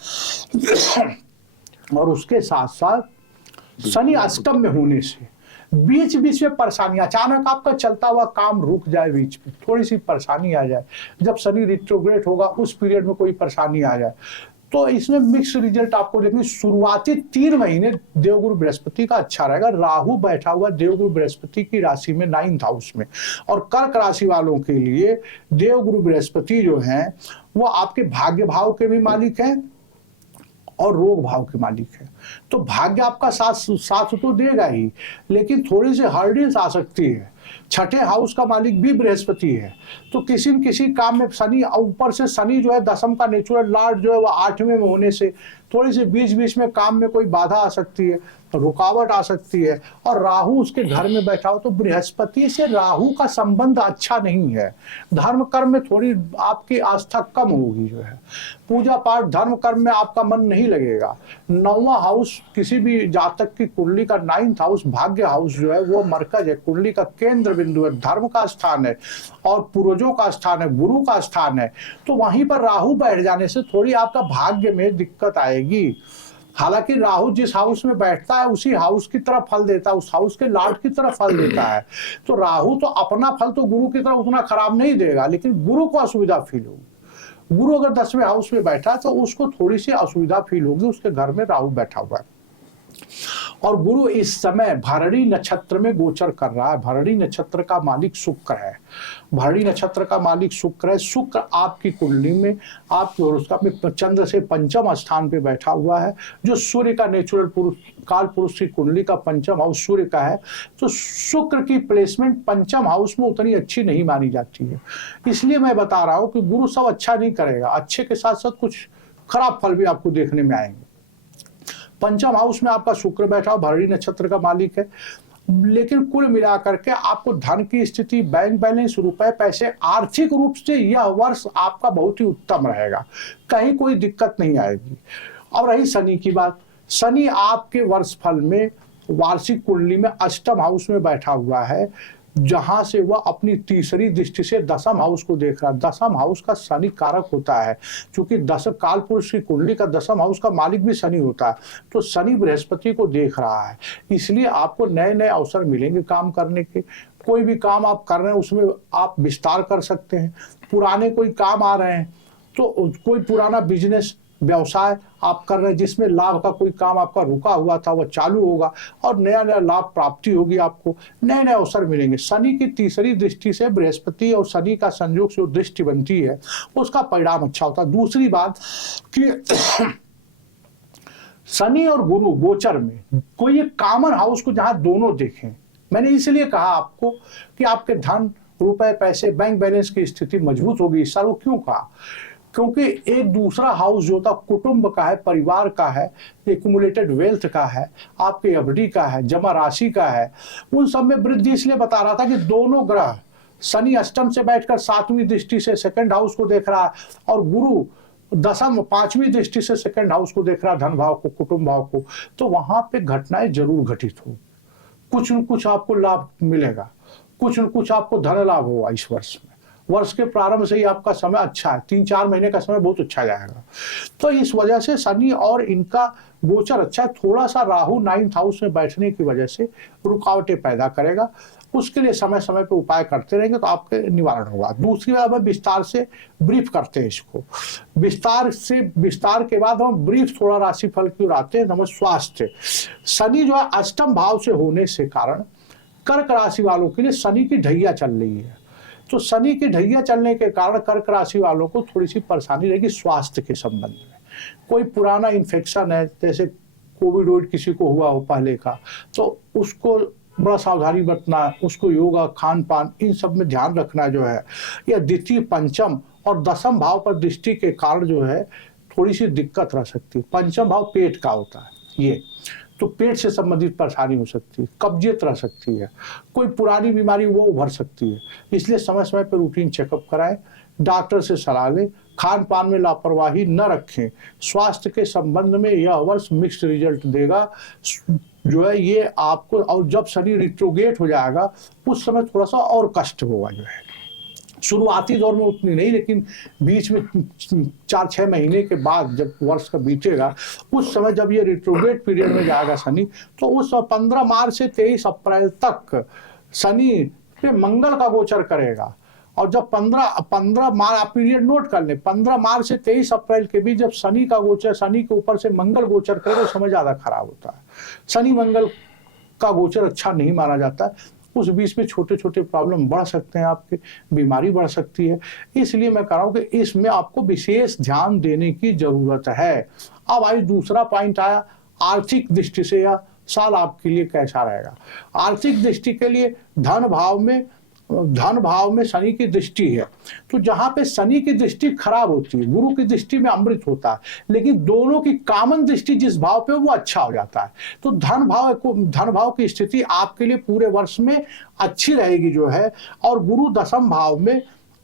और उसके साथ साथ शनि अष्टम में होने से बीच बीच में परेशानी, अचानक आपका चलता हुआ काम रुक जाए, बीच में थोड़ी सी परेशानी आ जाए, जब शनि रिट्रोग्रेड होगा उस पीरियड में कोई परेशानी आ जाए, तो इसमें मिक्स रिजल्ट आपको देखने। शुरुआती 3 महीने देवगुरु बृहस्पति का अच्छा रहेगा। राहु बैठा हुआ देवगुरु बृहस्पति की राशि में 9th हाउस में, और कर्क राशि वालों के लिए देवगुरु बृहस्पति जो हैं वो आपके भाग्य भाव के भी मालिक हैं और रोग भाव के मालिक है। तो भाग्य आपका साथ तो देगा ही, लेकिन थोड़ी सी हर्डिल्स आ सकती है। 6ठे हाउस का मालिक भी बृहस्पति है, तो किसी न किसी काम में शनि, ऊपर से शनि जो है दशम का नेचुरल लॉर्ड जो है वो 8वें में होने से थोड़ी सी बीच बीच में काम में कोई बाधा आ सकती है, रुकावट आ सकती है। और राहु उसके घर में बैठा हो तो बृहस्पति से राहु का संबंध अच्छा नहीं है। धर्म कर्म में थोड़ी आपकी आस्था कम होगी, जो है पूजा पाठ धर्म कर्म में आपका मन नहीं लगेगा। 9वां हाउस किसी भी जातक की कुंडली का 9th हाउस, भाग्य हाउस जो है वो मरकज है, कुंडली का केंद्र बिंदु है, धर्म का स्थान है और पूर्वजों का स्थान है, गुरु का स्थान है। तो वहीं पर राहु बैठ जाने से थोड़ी आपका भाग्य में दिक्कत आएगी। हालांकि राहु जिस हाउस में बैठता है उसी हाउस की तरफ फल देता है, उस हाउस के लॉर्ड की तरफ फल देता है। तो राहु तो अपना फल तो गुरु की तरफ उतना खराब नहीं देगा, लेकिन गुरु को असुविधा फील होगी। गुरु अगर 10वें हाउस में बैठा तो उसको थोड़ी सी असुविधा फील होगी, उसके घर में राहु बैठा हुआ है। और गुरु इस समय भरणी नक्षत्र में गोचर कर रहा है। भरणी नक्षत्र का मालिक शुक्र है। भरणी नक्षत्र का मालिक शुक्र है। शुक्र आपकी कुंडली में, आपके होरोस्कोप में चंद्र से पंचम स्थान पे बैठा हुआ है, जो सूर्य का नेचुरल पुरुष, काल पुरुष की कुंडली का पंचम हाउस सूर्य का है। तो शुक्र की प्लेसमेंट पंचम हाउस में उतनी अच्छी नहीं मानी जाती है। इसलिए मैं बता रहा हूं कि गुरु सब अच्छा नहीं करेगा, अच्छे के साथ साथ कुछ खराब फल भी आपको देखने में आएंगे। पंचम हाउस में आपका शुक्र बैठा हो, भरणी नक्षत्र का मालिक है। लेकिन कुल मिलाकर के आपको धन की स्थिति, बैंक बैलेंस, रुपए पैसे, आर्थिक रूप से यह वर्ष आपका बहुत ही उत्तम रहेगा, कहीं कोई दिक्कत नहीं आएगी। अब रही शनि की बात। शनि आपके वर्ष फल में वार्षिक कुंडली में अष्टम हाउस में बैठा हुआ है, जहां से वह अपनी तीसरी दृष्टि से दसम हाउस को देख रहा है। दसम हाउस का शनि कारक होता है, क्योंकि दस काल पुरुष की कुंडली का दसम हाउस का मालिक भी शनि होता है। तो शनि बृहस्पति को देख रहा है, इसलिए आपको नए नए अवसर मिलेंगे काम करने के। कोई भी काम आप कर रहे हैं उसमें आप विस्तार कर सकते हैं। पुराने कोई काम आ रहे हैं तो कोई पुराना बिजनेस व्यवसाय आप कर रहे हैं जिसमें लाभ का कोई काम आपका रुका हुआ था, वह चालू होगा और नया नया लाभ प्राप्ति होगी, आपको नए नए अवसर मिलेंगे। शनि की तीसरी दृष्टि से बृहस्पति और शनि का संयोग से जो दृष्टि बनती है उसका परिणाम अच्छा होता है। दूसरी बात कि शनि और गुरु गोचर में कोई एक कॉमन हाउस को जहां दोनों देखें, मैंने इसलिए कहा आपको कि आपके धन, रुपए, पैसे, बैंक बैलेंस की स्थिति मजबूत होगी इस साल। वो क्यों कहा? क्योंकि एक दूसरा हाउस जो था कुटुंब का है, परिवार का है, एक्यूमुलेटेड वेल्थ का है, आपके एफडी का है, जमा राशि का है, उन सब में वृद्धि। इसलिए बता रहा था कि दोनों ग्रह, शनि अष्टम से बैठकर 7वीं दृष्टि से सेकंड हाउस को देख रहा है और गुरु दसम 5वीं दृष्टि से सेकंड हाउस को देख रहा है, धन भाव को, कुटुंब भाव को। तो वहां पे घटनाएं जरूर घटित हो, कुछ न कुछ आपको लाभ मिलेगा, कुछ न कुछ आपको धन लाभ होगा इस वर्ष में। वर्ष के प्रारंभ से ही आपका समय अच्छा है, 3-4 महीने का समय बहुत अच्छा जाएगा। तो इस वजह से शनि और इनका गोचर अच्छा है। थोड़ा सा राहु 9th हाउस में बैठने की वजह से रुकावटें पैदा करेगा, उसके लिए समय समय पर उपाय करते रहेंगे तो आपके निवारण होगा। दूसरी बात, हम विस्तार से ब्रीफ करते हैं इसको। विस्तार के बाद हम ब्रीफ थोड़ा राशिफल की ओर आते हैं। हमें स्वास्थ्य, शनि जो है अष्टम भाव से होने से कारण कर्क राशि वालों के लिए शनि की ढैया चल रही है। तो शनि की ढैया चलने के कारण कर्क राशि वालों को थोड़ी सी परेशानी रहेगी स्वास्थ्य के संबंध में। कोई पुराना इन्फेक्शन है, जैसे कोविड किसी को हुआ हो पहले का, तो उसको बड़ा सावधानी बरतना, उसको योगा, खान पान, इन सब में ध्यान रखना जो है। या द्वितीय, पंचम और दसम भाव पर दृष्टि के कारण जो है थोड़ी सी दिक्कत रह सकती है। पंचम भाव पेट का होता है, ये तो पेट से संबंधित परेशानी हो सकती है, कब्जियत रह सकती है, कोई पुरानी बीमारी वो उभर सकती है। इसलिए समय समय पर रूटीन चेकअप कराएं, डॉक्टर से सलाह लें, खान पान में लापरवाही न रखें। स्वास्थ्य के संबंध में यह वर्ष मिक्स्ड रिजल्ट देगा जो है ये आपको। और जब शनि रिट्रोगेट हो जाएगा उस समय थोड़ा सा और कष्ट होगा जो है। शुरुआती दौर में उतनी नहीं, लेकिन बीच में 4-6 महीने के बाद जब वर्ष का बीतेगा उस समय जब ये रिट्रोग्रेड पीरियड में जाएगा शनि, तो उस 15 मार्च से 23 अप्रैल तक शनि पे मंगल का गोचर करेगा। और जब 15 मार्च, आप पीरियड नोट कर लें, 15 मार्च से 23 अप्रैल के बीच जब शनि का गोचर, शनि के ऊपर से मंगल गोचर करे तो समय ज्यादा खराब होता है। शनि मंगल का गोचर अच्छा नहीं माना जाता है। उस बीच में छोटे छोटे प्रॉब्लम बढ़ सकते हैं, आपके बीमारी बढ़ सकती है। इसलिए मैं कह रहा हूं कि इसमें आपको विशेष ध्यान देने की जरूरत है। अब आई दूसरा पॉइंट आया, आर्थिक दृष्टि से यह साल आपके लिए कैसा रहेगा। आर्थिक दृष्टि के लिए धन भाव में शनि की दृष्टि है, तो जहां पे शनि की दृष्टि खराब होती है, गुरु की दृष्टि में अमृत होता है, लेकिन दोनों की कॉमन दृष्टि जिस भाव पे वो अच्छा हो जाता है। तो धन भाव की स्थिति आपके लिए पूरे वर्ष में अच्छी रहेगी जो है। और गुरु दसम भाव में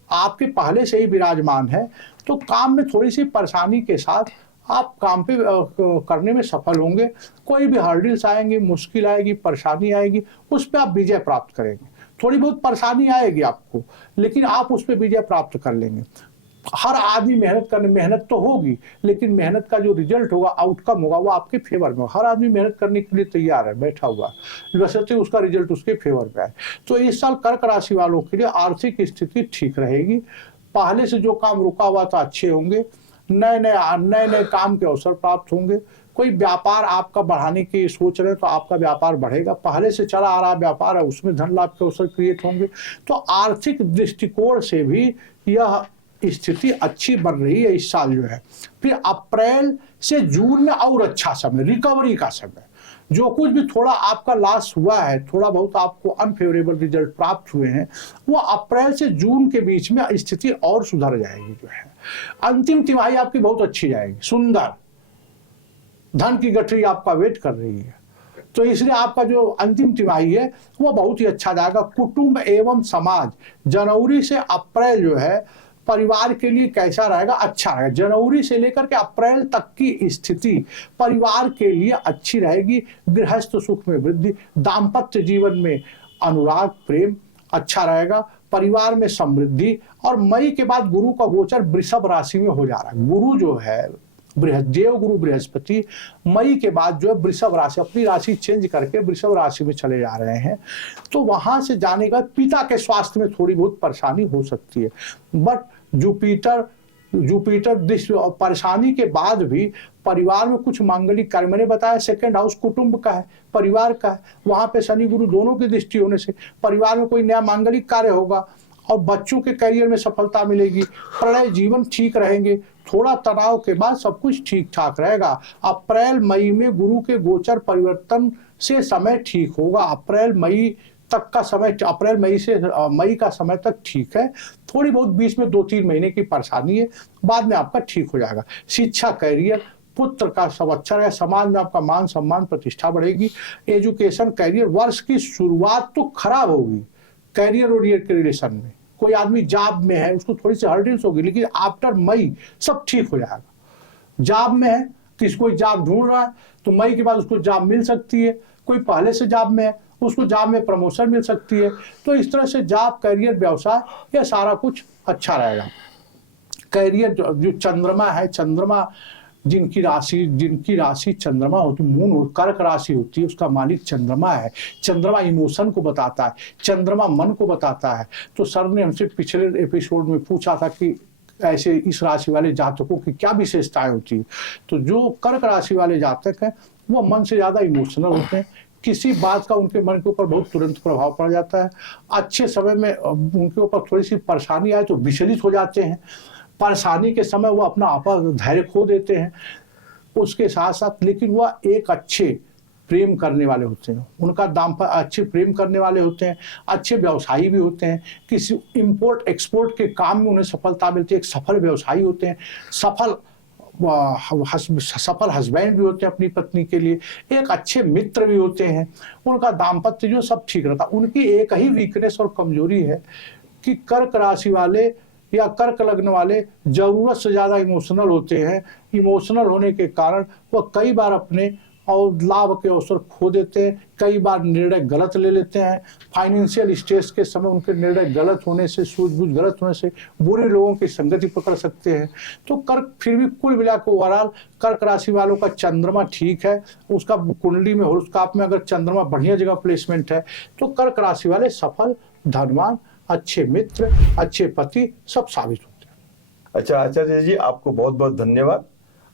आपके पहले से ही विराजमान है, तो काम में थोड़ी सी परेशानी के साथ आप काम पे करने में सफल होंगे। कोई भी हर्डल्स आएंगे, मुश्किल आएगी, परेशानी आएगी, उस पर आप विजय प्राप्त करेंगे। थोड़ी बहुत परेशानी आएगी आपको, लेकिन आप उस पर विजय प्राप्त कर लेंगे। हर आदमी मेहनत तो होगी, लेकिन मेहनत का जो रिजल्ट होगा, आउटकम होगा, वो आपके फेवर में। हर आदमी मेहनत करने के लिए तैयार है, बैठा हुआ, बशर्ते उसका रिजल्ट उसके फेवर में आए। तो इस साल कर्क राशि वालों के लिए आर्थिक स्थिति ठीक रहेगी। पहले से जो काम रुका हुआ था अच्छे होंगे, नए नए काम के अवसर प्राप्त होंगे। कोई व्यापार आपका बढ़ाने की सोच रहे हैं तो आपका व्यापार बढ़ेगा। पहले से चला आ रहा व्यापार है, उसमें धन लाभ के अवसर क्रिएट होंगे। तो आर्थिक दृष्टिकोण से भी यह स्थिति अच्छी बन रही है इस साल जो है। फिर अप्रैल से जून में और अच्छा समय, रिकवरी का समय। जो कुछ भी थोड़ा आपका लॉस हुआ है, थोड़ा बहुत आपको अनफेवरेबल रिजल्ट प्राप्त हुए हैं, वो अप्रैल से जून के बीच में स्थिति और सुधर जाएगी जो है। अंतिम तिमाही आपकी बहुत अच्छी जाएगी, सुंदर। धन की गठरी आपका वेट कर रही है, तो इसलिए आपका जो अंतिम तिमाही है वो बहुत ही अच्छा जाएगा। कुटुंब एवं समाज, जनवरी से अप्रैल जो है परिवार के लिए कैसा रहेगा? अच्छा रहेगा। जनवरी से लेकर के अप्रैल तक की स्थिति परिवार के लिए अच्छी रहेगी। गृहस्थ सुख में वृद्धि, दाम्पत्य जीवन में अनुराग प्रेम अच्छा रहेगा, परिवार में समृद्धि। और मई के बाद गुरु का गोचर वृषभ राशि में हो जा रहा है। गुरु जो है देव गुरु बृहस्पति मई के बाद जो है वृषभ राशि, अपनी राशि चेंज करके वृषभ राशि में चले जा रहे हैं। तो वहां से जाने के बाद पिता के स्वास्थ्य में थोड़ी बहुत परेशानी हो सकती है, बट जुपिटर परेशानी के बाद भी परिवार में कुछ मांगलिक कार्य, मैंने बताया सेकंड हाउस कुटुंब का है, परिवार का है, वहां पे शनि गुरु दोनों की दृष्टि होने से परिवार में कोई नया मांगलिक कार्य होगा और बच्चों के करियर में सफलता मिलेगी। प्रणय जीवन ठीक रहेंगे। थोड़ा तनाव के बाद सब कुछ ठीक ठाक रहेगा। अप्रैल मई में गुरु के गोचर परिवर्तन से समय ठीक होगा। अप्रैल मई तक का समय, अप्रैल मई से मई का समय तक ठीक है। थोड़ी बहुत बीच में 2-3 महीने की परेशानी है, बाद में आपका ठीक हो जाएगा। शिक्षा, कैरियर, पुत्र का सब अच्छा रहेगा। समाज में आपका मान सम्मान प्रतिष्ठा बढ़ेगी। एजुकेशन, कैरियर, वर्ष की शुरुआत तो खराब होगी कैरियर और के रिलेशन में। कोई आदमी जॉब में है, उसको थोड़ी सी हर्डल्स होगी, लेकिन आफ्टर मई सब ठीक हो जाएगा। जॉब में है, कोई जॉब ढूंढ रहा है तो मई के बाद उसको जॉब मिल सकती है। कोई पहले से जॉब में है, उसको जॉब में प्रमोशन मिल सकती है। तो इस तरह से जॉब, कैरियर, व्यवसाय, यह सारा कुछ अच्छा रहेगा। कैरियर जो चंद्रमा है, चंद्रमा जिनकी राशि चंद्रमा होती, मून कर्क राशि होती है, उसका मालिक चंद्रमा है। चंद्रमा इमोशन को बताता है, चंद्रमा मन को बताता है। तो सर ने हमसे पिछले एपिसोड में पूछा था कि ऐसे इस राशि वाले जातकों की क्या विशेषताएं होती है। तो जो कर्क राशि वाले जातक हैं वो मन से ज्यादा इमोशनल होते हैं। किसी बात का उनके मन के ऊपर बहुत तुरंत प्रभाव पड़ जाता है। अच्छे समय में उनके ऊपर थोड़ी सी परेशानी आए तो विचलित हो जाते हैं। परेशानी के समय वो अपना आपा धैर्य खो देते हैं। उसके साथ साथ लेकिन वह एक अच्छे प्रेम करने वाले होते हैं, उनका दाम्पत्य अच्छे प्रेम करने वाले होते हैं, अच्छे व्यवसायी भी होते हैं। किसी इंपोर्ट एक्सपोर्ट के काम में उन्हें सफलता मिलती है, एक सफल व्यवसायी होते हैं, सफल हस्बैंड भी होते हैं अपनी पत्नी के लिए, एक अच्छे मित्र भी होते हैं। उनका दाम्पत्य जो सब ठीक रहता। उनकी एक ही वीकनेस और कमजोरी है कि कर्क राशि वाले या कर्क लग्न वाले जरूरत से ज्यादा इमोशनल होते हैं। इमोशनल होने के कारण वह कई बार अपने और लाभ के अवसर खो देते हैं, कई बार निर्णय गलत ले लेते हैं। फाइनेंशियल स्ट्रेस के समय उनके निर्णय गलत होने से, सूझबूझ गलत होने से बुरे लोगों की संगति पकड़ सकते हैं। तो कर्क फिर भी कुल मिलाकर ओवरऑल कर्क राशि वालों का चंद्रमा ठीक है। उसका कुंडली में हॉरोस्कोप में अगर चंद्रमा बढ़िया जगह प्लेसमेंट है तो कर्क राशि वाले सफल, धनवान, अच्छे मित्र, अच्छे पति सब साबित होते हैं। अच्छा आचार्य जी, आपको बहुत बहुत धन्यवाद।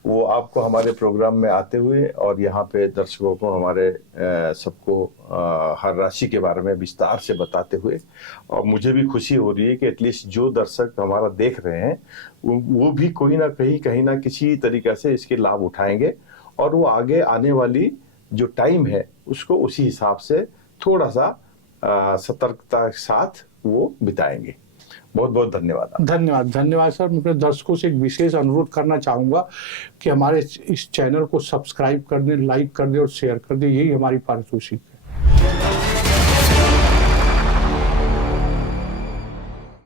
वो आपको हमारे प्रोग्राम में आते हुए और यहाँ पे दर्शकों को हमारे सबको हर राशि के बारे में विस्तार से बताते हुए, और मुझे भी खुशी हो रही है कि एटलीस्ट जो दर्शक हमारा देख रहे हैं वो भी कोई ना कहीं ना किसी तरीके से इसके लाभ उठाएंगे और वो आगे आने वाली जो टाइम है उसको उसी हिसाब से थोड़ा सा सतर्कता के साथ वो बिताएंगे। बहुत बहुत धन्यवाद सर। मैं अपने दर्शकों से एक विशेष अनुरोध करना चाहूंगा कि हमारे इस चैनल को सब्सक्राइब कर दें, लाइक कर दें और शेयर कर दें। यही हमारी पारितोषिक है।